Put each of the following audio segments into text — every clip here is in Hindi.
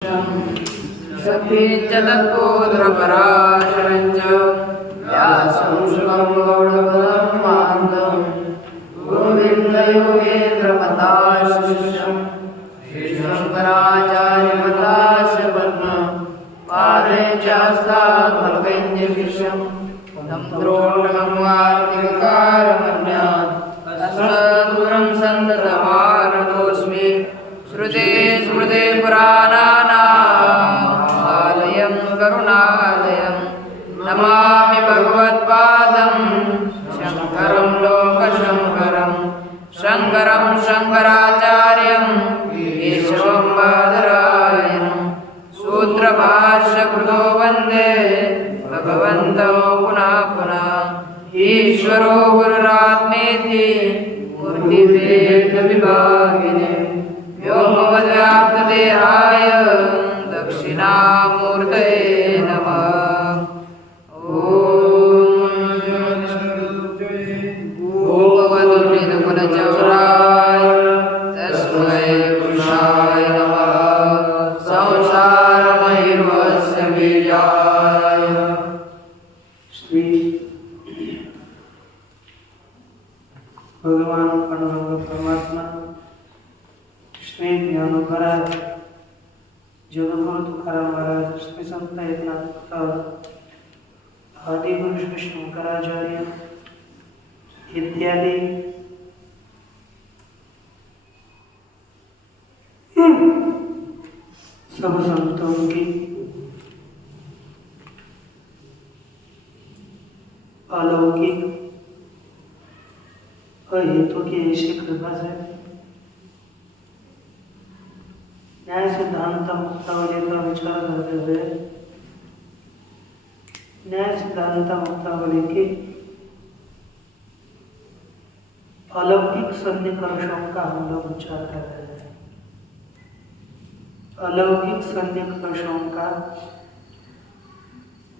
सखीचतकोद्रपराशरञ्च व्यासं शुकं गौडपदं मान्तं गोविन्दयोगेन्द्रपदाशिष्यं श्रीशङ्कराचार्यपदास्य पद्मपादे चास्तात्मकैन्यशिष्यं तं द्रोणमवार्तिकारमन्यात् तस्मद्गुरुं सन्ततमानतोऽस्मि श्रुते स्मृते पुराणानामालयं करुणालयं नमामि भगवत्पादं शङ्करं लोकशङ्करं शङ्करं शङ्कराचार्यं केशवं बादरायणं सूत्रभाष्यकृतो वन्दे भगवन्तौ पुनः पुनः ईश्वरो गुरुरात्मेति मूर्तिभेदविभागिने व्योमवद्व्याप्तदेहाय दक्षिणामूर्तये नमः। ॐ भगवदुर्निधकुलचौराय तस्मै पुरुषाय नमः। संसारमहिर्वस्य बीजाय श्री भगवान पांडुरंग परमात्मा श्री ज्ञानोबरा जगद्गुरु तुकाराम महाराज श्री संत एकनाथ आदि गुरु श्री शंकराचार्य इत्यादि सब संतों की अलौकिक अहेतु की ऐसी कृपा से न्याय सिद्धांत मुक्तावली का विचार करते हुए न्याय सिद्धांत मुक्तावली की अलौकिक सन्निकर्षों का हम लोग विचार कर रहे हैं। अलौकिक सन्निकर्षों का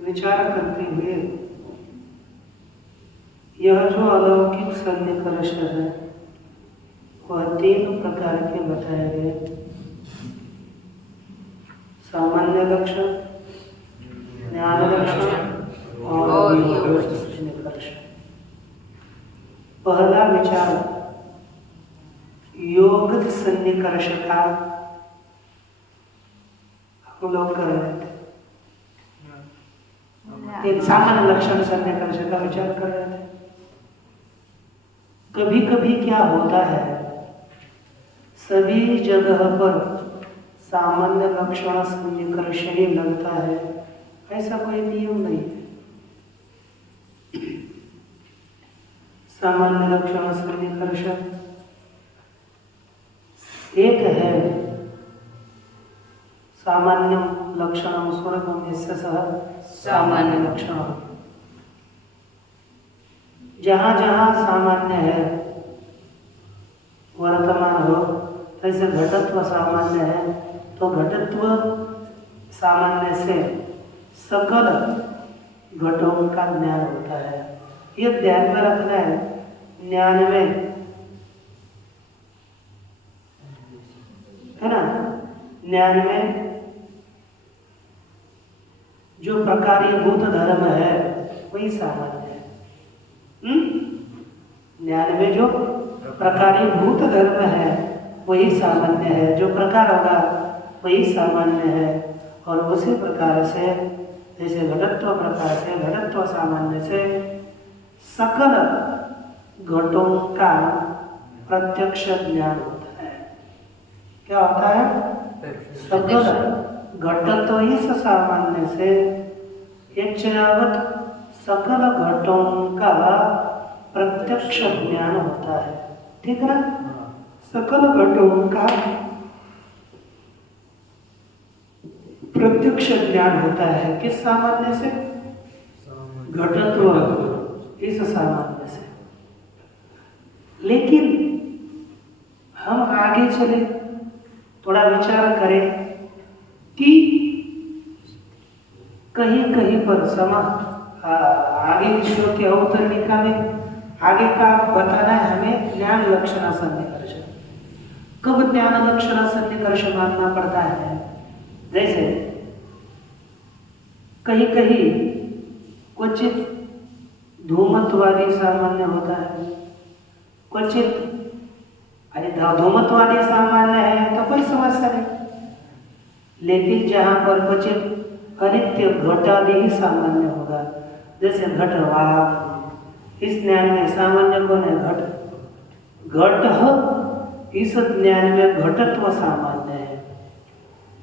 विचार करते हुए यह जो अलौकिक सन्निकर्ष है वह 3 प्रकार के बताए गए। सामान्य लक्षण, ज्ञान लक्षण और योग सन्निकर्ष। पहला विचार योग सन्निकर्ष का हम लोग कर रहे थे। एक सामान्य लक्षण सन्निकर्ष का विचार कर रहे थे। कभी कभी क्या होता है, सभी जगह पर सामान्य लक्षण सन्निकर्ष ही लगता है, ऐसा कोई नियम नहीं है। सामान्य लक्षण सन्निकर्ष एक है सामान्य लक्षण स्वर्गम सह सामान्य लक्षण। जहाँ जहाँ सामान्य है वर्तमान हो, ऐसे घटत्व सामान्य है तो घटत्व सामान्य से सकल घटों का ज्ञान होता है। ये ध्यान में रखना है। ज्ञान में है ना, ज्ञान में जो प्रकारीय भूत धर्म है वही सामान्य है। ज्ञान में जो प्रकारीय भूत धर्म है वही सामान्य है, जो प्रकार होगा वही सामान्य है। और उसी प्रकार से जैसे घटत्व प्रकार से घटत्व सामान्य से सकल घटों का प्रत्यक्ष ज्ञान होता है। क्या होता है? सकल घटत्व इस सामान्य से यज्ञावत सकल घटों का प्रत्यक्ष ज्ञान होता है। ठीक है ना? सकल घटों का प्रत्यक्ष ज्ञान होता है। किस सामान्य से? घटत्व इस सामान्य से। लेकिन हम आगे चले, थोड़ा विचार करें कि कहीं कहीं पर आगे विश्व के अवतरणिका में आगे का बताना है हमें ज्ञान लक्षण सन्निकर्ष। कब ज्ञान लक्षण सन्निकर्ष मानना पड़ता है? जैसे कहीं कहीं क्वचित धूमत्वादी सामान्य होता है, क्वचित अरे धूमत्वादी सामान्य है तो कोई समस्या नहीं, लेकिन जहाँ पर क्वचित अनित्य घटादि ही सामान्य होगा, जैसे घटवाद, इस ज्ञान में सामान्य कौन है? घट इस ज्ञान में घटत्व सामान्य है,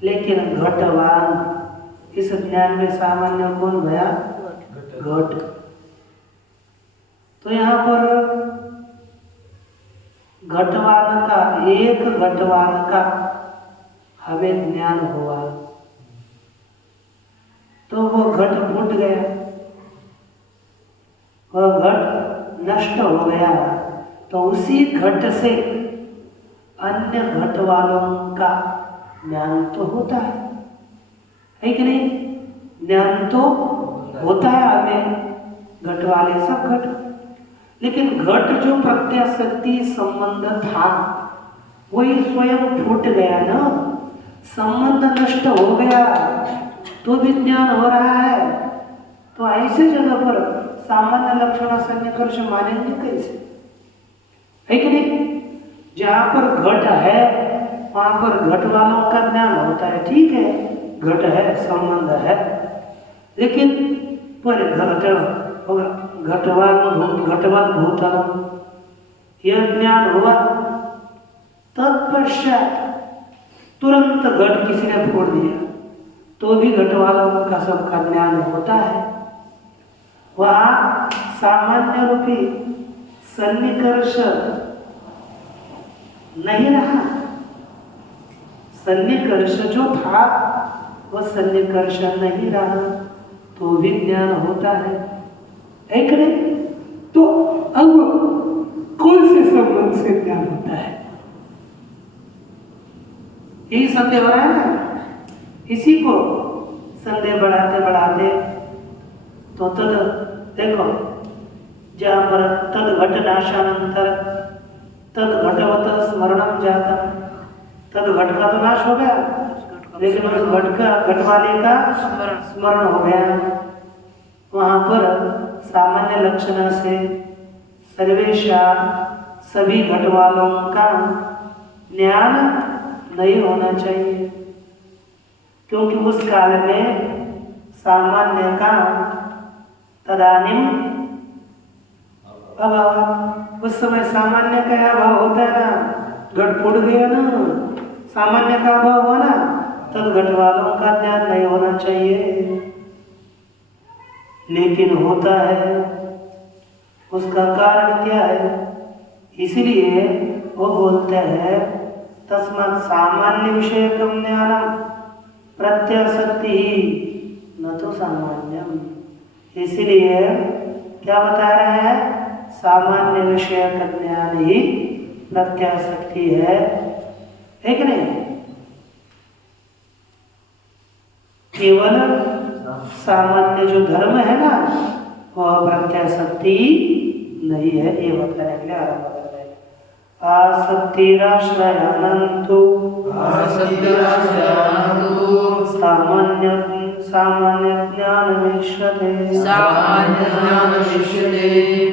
लेकिन घटवान इस ज्ञान में सामान्य कौन गया? घट। तो यहाँ पर घटवान का, एक घटवान का हमें ज्ञान हुआ तो वो घट फूट गया, वह घट नष्ट हो गया, तो उसी घट से अन्य घट वालों का ज्ञान तो होता है कि नहीं? ज्ञान तो होता है हमें, घट वाले सब घट, लेकिन घट जो प्रत्याशक्ति संबंध था वही स्वयं फूट गया ना, संबंध नष्ट हो गया तो भी ज्ञान हो रहा है। तो ऐसे जगह पर सामान्य लक्षण सन्निकर्ष मानेंगे कैसे? है कि नहीं? जहाँ पर घट है वहाँ पर घट वालों का ज्ञान होता है, ठीक है, घट है, संबंध है, लेकिन पर घटवाद भूतलम यह ज्ञान हुआ, तत्पश्चात तुरंत घट किसी ने फोड़ दिया तो भी घट वालों का सबका ज्ञान होता है। वहाँ सामान्य रूपी सन्निकर्ष नहीं रहा, सन्निकर्ष जो था वह सन्निकर्ष नहीं रहा तो भी ज्ञान होता है, एक नहीं? तो अब कौन से संबंध से ज्ञान होता है? यही संदेह हो रहा है ना, इसी को संदेह बढ़ाते बढ़ाते तो तद देखो जहाँ पर तद घट नाशानंतर तद घटवत स्मरणम जाता, तद घट का तो नाश हो गया, लेकिन उस घट वाले का स्मरण हो गया। वहाँ पर सामान्य लक्षण से सर्वेशा सभी घट वालों का ज्ञान नहीं होना चाहिए, क्योंकि उस काल में सामान्य का तदानीम अभाव, उस समय सामान्य का अभाव होता है ना, घट फूट गया ना, सामान्य का अभाव हुआ ना, तब घट वालों का ज्ञान नहीं होना चाहिए, लेकिन होता है। उसका कारण क्या है? इसलिए वो बोलते हैं तस्मात् सामान्य विषय कम ज्ञानम प्रत्याशक्ति ही न तो सामान्यम। इसलिए क्या बता रहे हैं? सामान्य विषय का ज्ञान ही प्रत्याशक्ति है, एक नहीं? केवल सामान्य जो धर्म है ना वह प्रत्याशक्ति नहीं है, ये बताने के लिए आरंभ कर रहे हैं। आसक्तिराश्रयानंतु सामान्य ज्ञानमिष्यते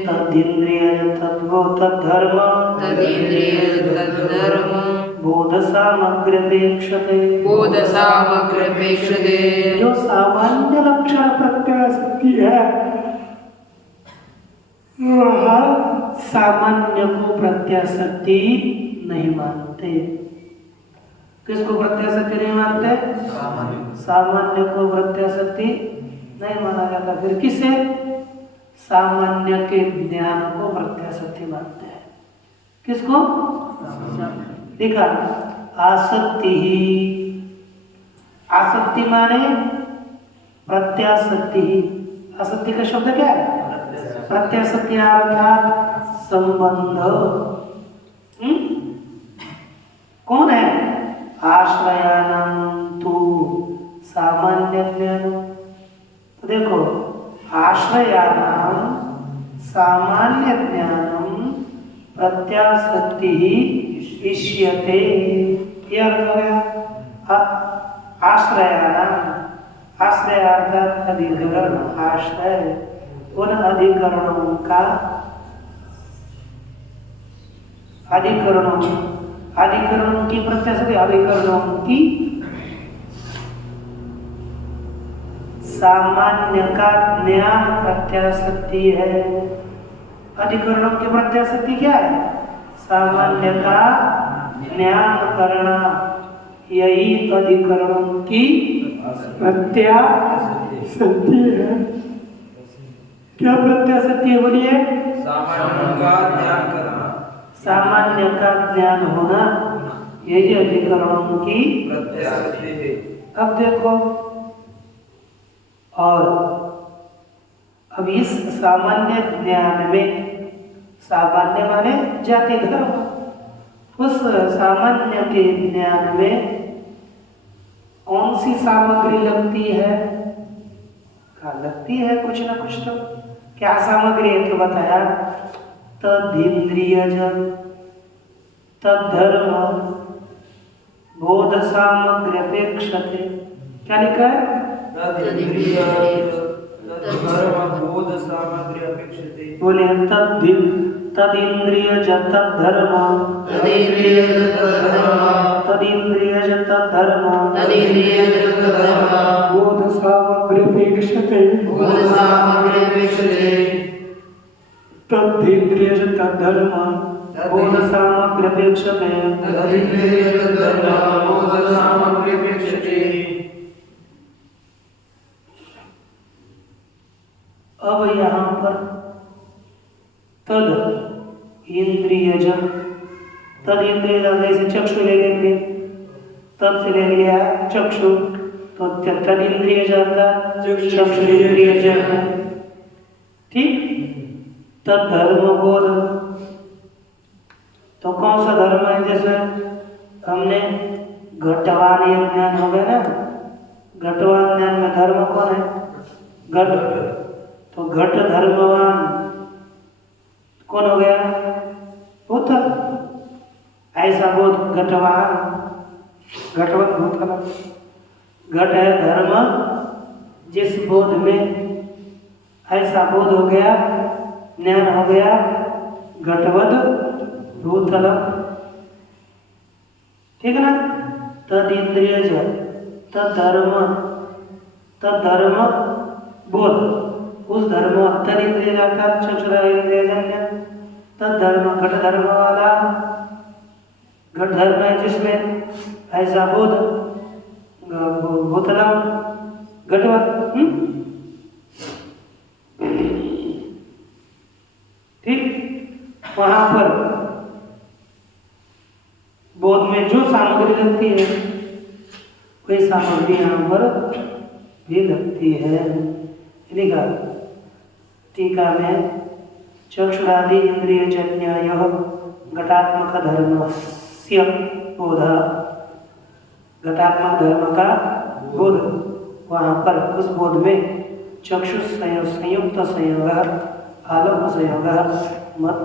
तदिन्द्रिय तद्वो तद्धर्म बोधसामग्र्यपेक्षते। जो सामान्य लक्षण प्रत्याशक्ति है वह सामान्य को प्रत्याशक्ति नहीं मानते। किसको प्रत्याशक्ति नहीं मानते? सामान्य को प्रत्याशक्ति नहीं माना जाता, फिर किसे? सामान्य के ज्ञान को प्रत्याशक्ति मानते हैं। किसको? देखा, आसक्ति ही, आसक्ति माने प्रत्याशक्ति ही। आसक्ति का शब्द क्या है? प्रत्याशक्ति अर्थात संबंध। कौन है? आश्रयानंतु सामान्य ज्ञान। तो देखो, आश्रयानाम सामान्य ज्ञानम प्रत्याशक्ति ही इष्यते, ये अर्थ हो गया। आश्रयाणाम, आश्रय अर्थात अधिकरण, आश्रय उन अधिकरणों का, अधिकरणों की प्रत्याशक्ति, अधिकरणों की सामान्य का ज्ञान प्रत्याशक्ति है। अधिकरणों की प्रत्याशक्ति क्या है? सामान्य का ज्ञान करना, यही अधिकरणों की प्रत्याशक्ति है। क्या प्रत्याशक्ति है बोलिए? सामान्य का ज्ञान करना, सामान्य का ज्ञान होना, यही अधिकरणों की प्रत्याशक्ति है। अब देखो, और अब इस सामान्य ज्ञान में, सामान्य माने जाति धर्म, उस सामान्य के ज्ञान में कौन सी सामग्री लगती है? लगती है कुछ ना कुछ। तो क्या सामग्री है? तो बताया तद्इंद्रियज तद्धर्म बोध सामग्री अपेक्षते। क्या लिखा है? बोध सामग्री अपेक्षते। बोले तदिंद्रियज तद्धर्म, तदिंद्रियज तद्धर्म बोध सामग्री अपेक्षते, तद्इंद्रियज तद्धर्म बोध सामग्री अपेक्षते। अब यहाँ पर तद इंद्रियज, तद इंद्रिय जैसे चक्षु ले लेंगे, तद से ले लिया चक्षु, तो तद इंद्रिय जाता चक्षु इंद्रियज, ठीक। तद धर्म बोध, तो कौन सा धर्म है? जैसे हमने घटवान ज्ञान हो गया ना, घटवान ज्ञान में धर्म कौन है? घट। तो घट धर्मवान कौन हो गया? भूतल। ऐसा बोध घटवान, घटवत भूतल। घट है धर्म, जिस बोध में ऐसा बोध हो गया, ज्ञान हो गया, घटवद भूतल, ठीक है ना। तद इंद्रियज तद्धर्म बोध, उस धर्म, तद इंद्रिय का चक्षुरा इंद्रियजन्य, तद धर्म घट धर्म वाला, घट धर्म है जिसमें ऐसा बोध, भूतलम घटवत, ठीक। वहां पर बोध में जो सामग्री लगती है, वही सामग्री यहाँ पर भी लगती है। लिखा टीका में चक्षुरादि इंद्रिय जन्य यह घटात्मक धर्म से बोध, घटात्मक धर्म का बोध, वहाँ पर उस बोध में चक्षु संयुक्त संयोग, आलोक संयोग, महत्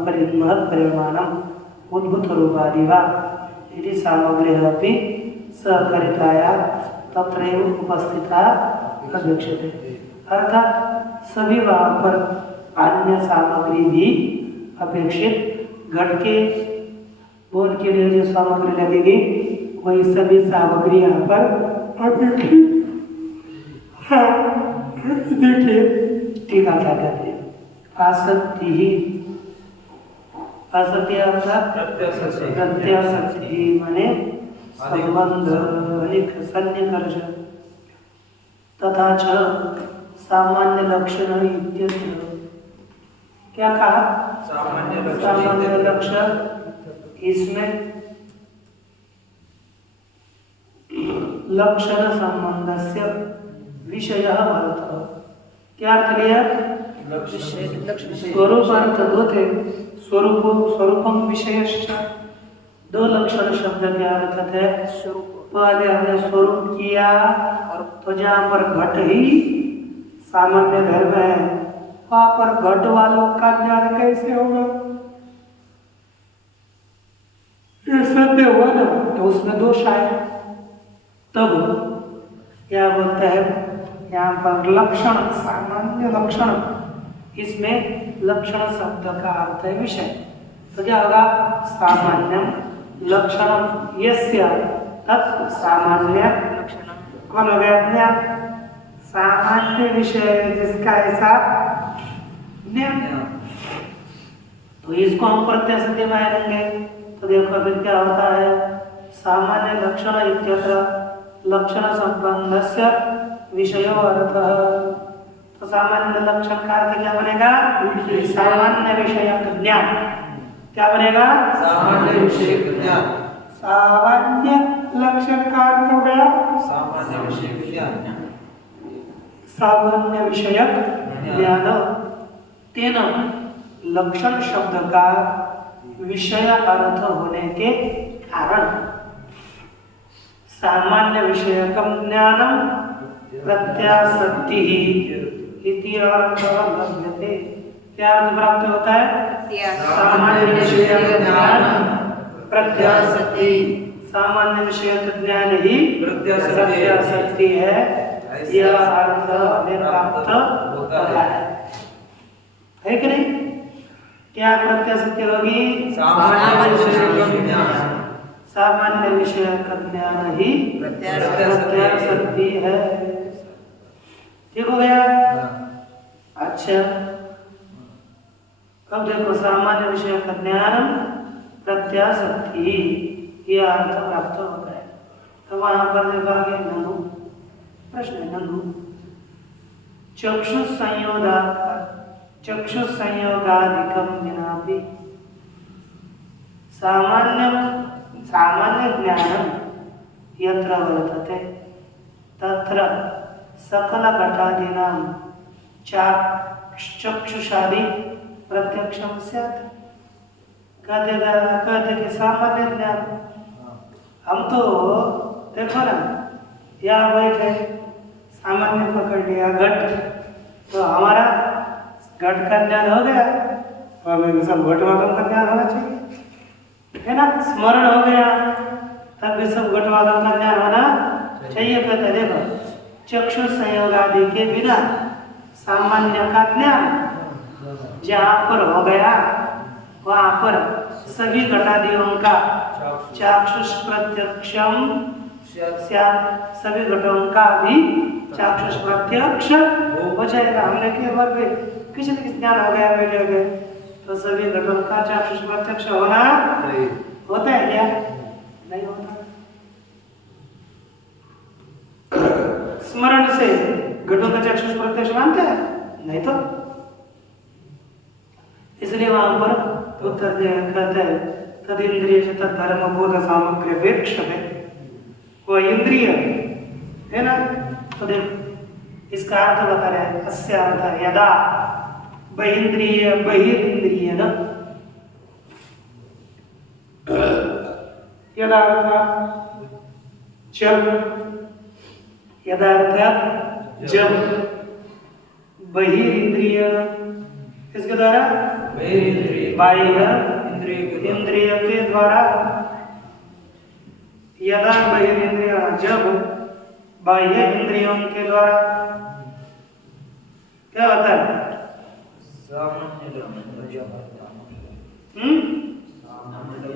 परिमाणम उद्भूत रूपादि वा यदि सामग्री अपि सहकारिताया तत्रैव उपस्थिता अपेक्षते। अर्थात सभी वहाँ पर अन्य सामग्री भी अपेक्षित, घट के बोध के लिए जो सामग्री लगेगी, वही सभी सामग्री यहाँ पर अपेक्षित है। देखिए टीका क्या कहते हैं? आसक्ति ही, असत्य अर्थात प्रत्याशक्ति माने संबंध, सन्निकर्ष, तथा च सामान्य लक्षण इत्यत्र। क्या कहा? सामान्य लक्षण, इसमें लक्षण संबंधस्य विषय अर्थ। क्या अर्थ लिया? स्वरूप अर्थ दो थे, स्वरूपम विषयश्च, दो लक्षण शब्द के अर्थ थे। पहले हमने स्वरूप किया, तो जहाँ पर घट ही सामान्य धर्म है, वहाँ पर घट वालों का ज्ञान कैसे होगा? ये सत्य हुआ ना, तो उसमें दोष आया। तब क्या बोलते हैं यहाँ पर लक्षण, सामान्य लक्षण। इसमें लक्षण शब्द का अर्थ है विषय। तो क्या होगा? सामान्यम लक्षणम यस्य तत् सामान्य लक्षणम। कौन हो गया? ज्ञान। सामान्य विषय जिसका ऐसा ज्ञान। तो इसको हम प्रत्यय सत्य में आएंगे। तो देखो फिर क्या होता है? सामान्य लक्षण इत्यत्र लक्षण संबंधस्य विषयो अर्थः। तो सामान्य लक्षण का अर्थ क्या बनेगा? सामान्य विषयक ज्ञान। क्या बनेगा? सामान्य विषयक ज्ञान। सामान्य लक्षण का अर्थ हो गया सामान्य विषयक ज्ञान। सामान्य विषयक ज्ञान। तेन लक्षण शब्द का विषय अर्थ होने के कारण सामान्य विषयकम ज्ञानम प्रत्यासक्ति इति अर्थः लभ्यते। क्या अर्थ प्राप्त होता है? सामान्य विषयक ज्ञान प्रत्यासक्ति। सामान्य विषयक ज्ञान ही प्रत्यासक्ति है, यह अर्थ हमें प्राप्त होता है कि नहीं? क्या प्रत्यासक्ति होगी? सामान्य विषयक ज्ञान। सामान्य विषयक ज्ञान ही प्रत्यासक्ति है। ठीक हो गया? अच्छा, अब देखो सामान्य विषय का ज्ञान प्रत्यासक्ति, यह अर्थ प्राप्त होता है। तो वहां पर देखा ननु प्रश्न, ननु चक्षु संयोगादिकम विनापि सामान्य ज्ञानम यत्र वर्तते तत्र सकल घटादीनां चक्षुषादि प्रत्यक्षम स्यात्। कहते कि सामान्य ज्ञान, हम तो देखो ना यहाँ बैठे सामान्य पकड़ लिया घट, तो हमारा घट का ज्ञान हो गया, और हमें सब घट वालों का ज्ञान होना चाहिए, है ना? स्मरण हो गया, तब भी सब घट वालों का ज्ञान होना चाहिए। कहते देखो चक्षु संयोग आदि के बिना सामान्य का ज्ञान जहाँ पर हो गया वहाँ पर सभी घटादियों का चाक्षुष प्रत्यक्षम, सभी घटों का भी चाक्षुष प्रत्यक्ष हो जाएगा। हमने क्या बार भी किसी न किसी ज्ञान हो गया, बैठे हो गए, तो सभी घटों का चाक्षुष प्रत्यक्ष होना होता है क्या? नहीं होता। स्मरण से घटों का चाक्षुष प्रत्यक्ष मानते हैं? नहीं तो इसलिए वहां पर उत्तर कहते हैं तद इंद्रिय से तद धर्म बोध सामग्री अपेक्षते। वो इंद्रिय है ना, तो देख इसका अर्थ बता रहे हैं। अस्य अर्थ यदा बहिंद्रिय बहिर्ंद्रिय न, यदा जब, यदा जब बहिर्ंद्रिय किसके द्वारा? बाह्य इंद्रिय के द्वारा। यदा बहिर्ंद्रिय, जब बाह्य इंद्रियों के द्वारा क्या होता है?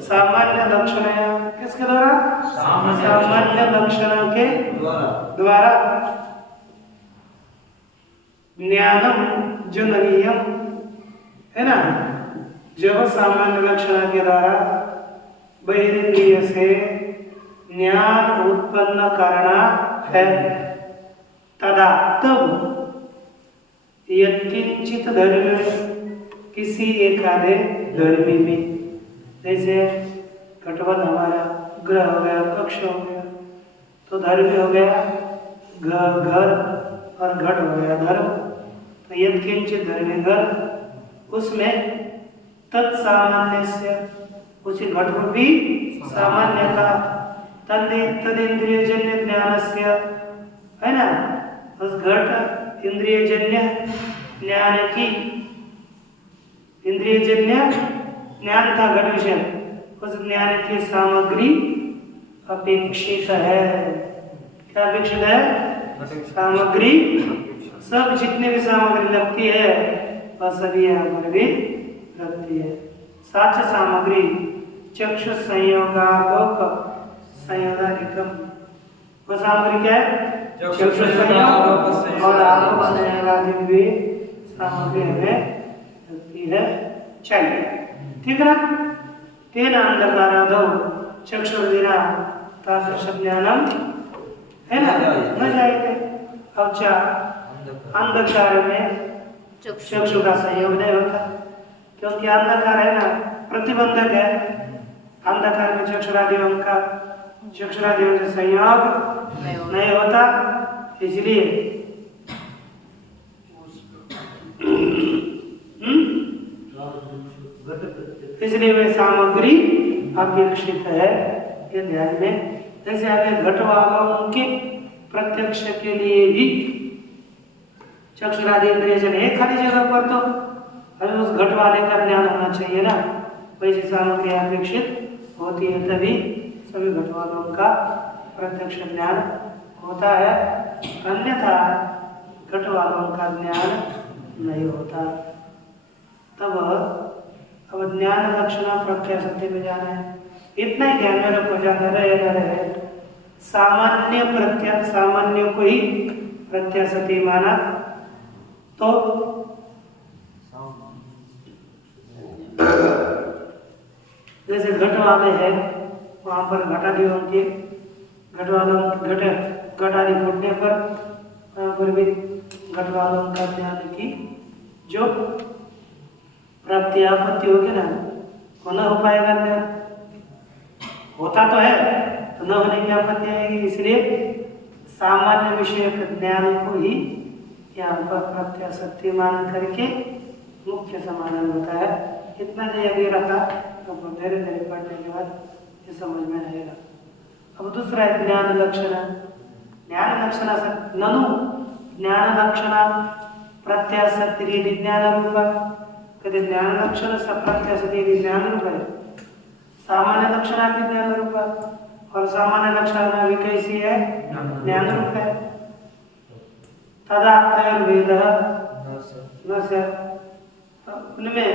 सामान्य लक्षण किसके द्वारा? सामान्य लक्षण के द्वारा ज्ञानम जननीयम, है ना? जब सामान्य लक्षण के द्वारा बहिर्ंद्रिय से ज्ञान उत्पन्न करना है, तदा तब यत्किंचित धर्म किसी एक आधे धर्मी में, जैसे घटवत हमारा ग्रह हो गया, कक्ष हो गया, तो धर्मी हो गया घर और घट हो गया धर्म। तो यत्किंचित धर्मी घर, उसमें तत्सामान्य से उसी घट को भी सामान्य का तद इंद्रिय जन्य ज्ञान से, है ना? उस घट इंद्रिय जन्य ज्ञान की, इंद्रिय जन्य ज्ञान था घट विषय, उस ज्ञान की सामग्री अपेक्षित है। क्या अपेक्षित है? सामग्री। सब जितने भी सामग्री लगती है वह सभी यहाँ पर भी लगती है। साक्ष्य सामग्री चक्षु संयोगात्मक संयोगाधिकम। वो सामग्री क्या है? चक्षु संयोग और आत्म संयोगाधिक भी सामग्री हमें लगती है, चाहिए। ठीक है ना? तेन अंधकारादौ चक्षुर्विना तादृश ज्ञानम है ना, न जाएंगे। अब क्या अंधकार में चक्षु का संयोग नहीं होता, क्योंकि अंधकार है ना प्रतिबंधक है। अंधकार में चक्षुरादियों से संयोग नहीं होता, इसलिए वे सामग्री अपेक्षित है, ये ध्यान में। जैसे आगे घट वालों के प्रत्यक्ष के लिए भी चक्षुरादि इंद्रिय जन एक खाली जगह पर, तो हमें उस घट वाले का ज्ञान होना चाहिए ना, वैसी सामग्री अपेक्षित होती है, तभी सभी घट वालों का प्रत्यक्ष ज्ञान होता है, अन्यथा घट वालों का ज्ञान नहीं होता। तब अब ज्ञान लक्षणा प्रत्यय सत्य में जाना है। इतना ही ध्यान में रखो, जाना रहे न रहे। सामान्य को ही प्रत्यय सत्य माना तो जैसे घट वाले हैं, वहां पर घटादियों के घट आदि फूटने पर वहां पर भी घट वालों का ज्ञान की जो प्राप्ति आपत्ति होगी ना, वो न हो पाएगा ज्ञान। होता तो है तो न होने की आपत्ति आएगी, इसलिए सामान्य विषय ज्ञान को ही यहाँ पर प्रत्यय सत्य मान करके मुख्य समाधान होता है। इतना यदि रखा तो धीरे धीरे पढ़ने के बाद ये समझ में आएगा। अब दूसरा है ज्ञान लक्षण। ज्ञान लक्षण ननु ज्ञान लक्षण प्रत्यय सत्य ज्ञान रूप। कहते ज्ञान लक्षण प्रत्यय सत्य ज्ञान रूप है, सामान्य लक्षण भी ज्ञान रूप है, और सामान्य लक्षण भी कैसी है? ज्ञान रूप है। तदा वेद न से उनमें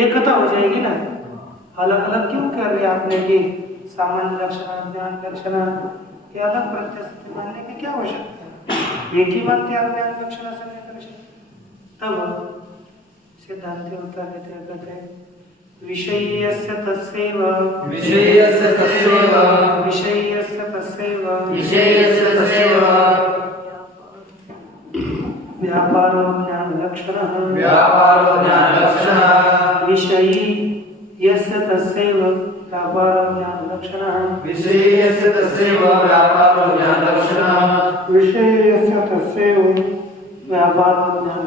एकता हो जाएगी ना। अलग अलग क्यों कर रहे आपने कि सामान्य लक्षण ज्ञान लक्षण ये अलग प्रत्यय मानने की क्या आवश्यकता है? एक ही मानते आप ज्ञान लक्षण से। तब सिद्धांत उत्तर देते कहते हैं विषयस्य तस्यैव व्यापारो ज्ञान लक्षणः विषयी यस्य तस्यैव व्यापारो ज्ञान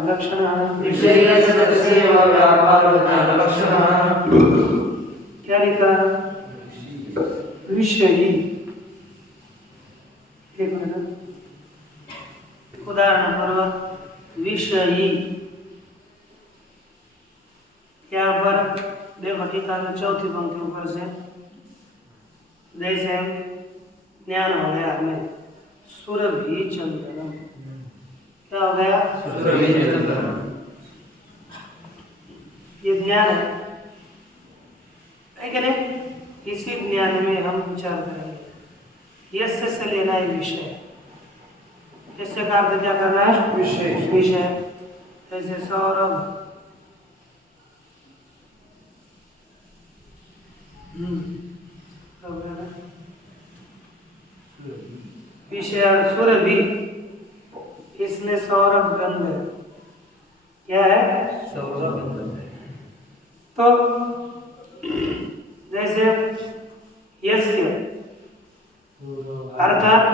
लक्षणः विषयी यस्य तस्यैव व्यापारो ज्ञान लक्षणः। क्या लिखा? विषयी। एक मिनट, उदाहरण पूर्वक विषयी। यहाँ पर देखो टीका में चौथी पंक्ति ऊपर से, जैसे ज्ञान हो गया हमें सुरभि चंदनम। क्या हो गया? सुरभि चंदनम। ये ज्ञान है कि नहीं? इसी ज्ञान में हम विचार करेंगे। यस्य से लेना है विषय, इससे का अर्थ क्या करना है? विषय। जैसे सौरभ विषय सुरभि, इसमें सौरभ गंध क्या है? सौरभ गंध। तो जैसे यस्य अर्थात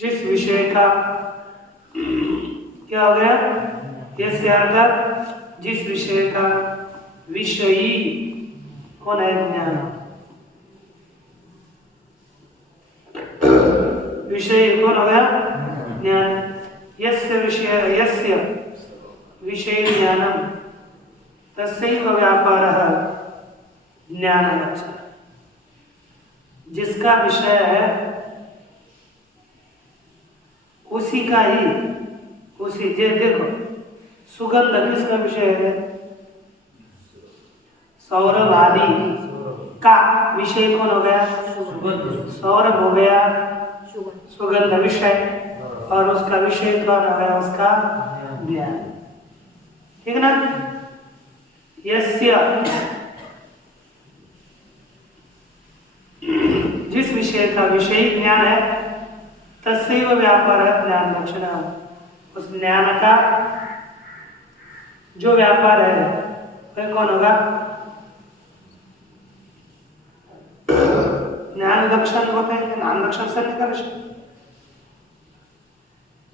जिस विषय का, क्या हो गया? यस्य अर्थात जिस विषय का विषयी कौन है? ज्ञान। विषय कौन हो गया? ज्ञान। यस्य विषय ज्ञानम तस्यैव व्यापारः ज्ञान लक्षण, जिसका विषय है उसी का ही, उसी जे देखो सुगंध किसका विषय है? सौरभ आदि का विषय कौन हो गया? सौरभ हो गया सुगंध विषय, और उसका विषय कौन हो गया? उसका ज्ञान। ठीक ना? यस्य, जिस विषय का विषय ज्ञान है, तस्यैव व्यापार है ज्ञान लक्षण, उस ज्ञान का जो व्यापार है वह कौन होगा? ज्ञान लक्षण होते हैं, ज्ञान लक्षण से निकर्ष,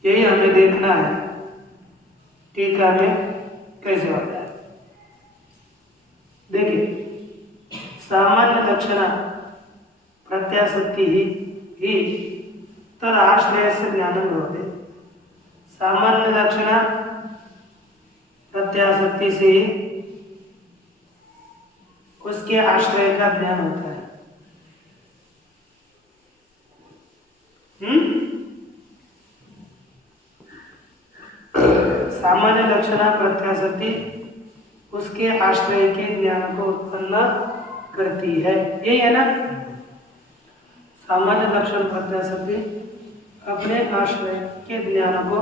यही हमें देखना है टीका में कैसे होता है। देखिए, सामान्य लक्षण प्रत्याशक्ति ही तद आश्रय से ज्ञानम होते। सामान्य लक्षण प्रत्याशक्ति से उसके आश्रय का ज्ञान होता है। सामान्य लक्षण प्रत्याशक्ति उसके आश्रय के ज्ञान को उत्पन्न करती है, यही है ना? सामान्य लक्षण प्रत्याशक्ति अपने आश्रय के ज्ञान को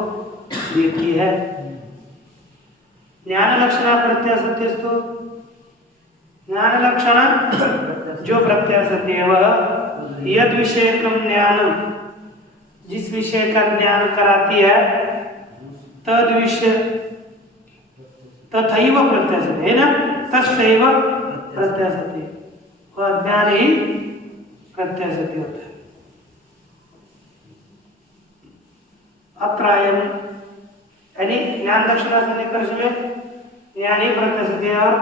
देती है। ज्ञान लक्षण प्रत्याशक्ति तो ज्ञान लक्षण जो प्रत्याशक्ति है वह यद विषयकम ज्ञानम, जिस विषय का ज्ञान कराती है, तद विषय तथैव प्रत्याशक्ति है ना, तस्यैव प्रत्याशक्ति, वह ज्ञान ही प्रत्याशक्ति होता है। अत्रायम यानी ज्ञान लक्षण से निकर्ष में ज्ञान ही प्रत्याशक्ति है, और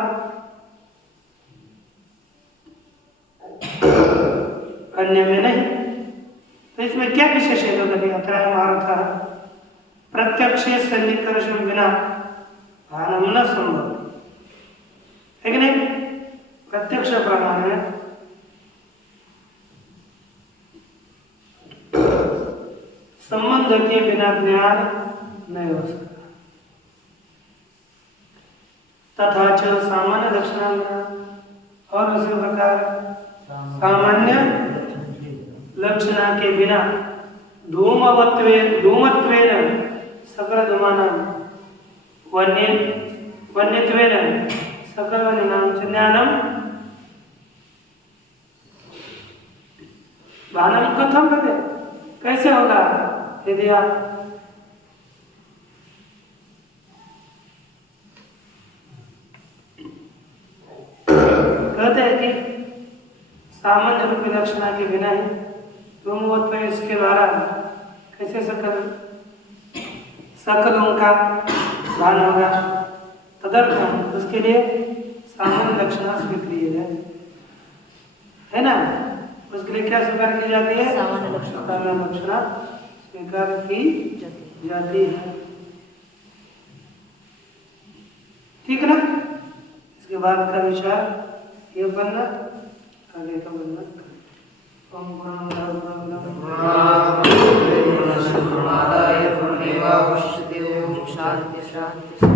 अन्य में नहीं। तो इसमें क्या विशेष है? तो अत्रायम अर्थ प्रत्यक्ष सन्निकर्ष बिना भानम न संभव है कि नहीं? प्रत्यक्ष प्रमाण में संबंध के बिना ज्ञान नहीं हो सकता। तथा च सामान्य लक्षण, और उसी प्रकार सामान्य लक्षण के बिना धूमत्वेन सकल धूमानां वन्यत्वेन सकल वन्यनां च ज्ञानम भानम कथम भवे, कैसे होगा? यदि आप कहते हैं कि सामान्य रूप लक्षण के बिना ही धूमवत्व, इसके द्वारा कैसे सकलों का भान होगा? तदर्थम, उसके लिए सामान्य लक्षण स्वीक्रिय है ना? उसके लिए क्या स्वीकार की जाती है? सामान्य लक्षण स्वीकार की जाती है। ठीक ना? इसके बाद का विचार ये बनना, आगे का बनना। ओम शांति शांति।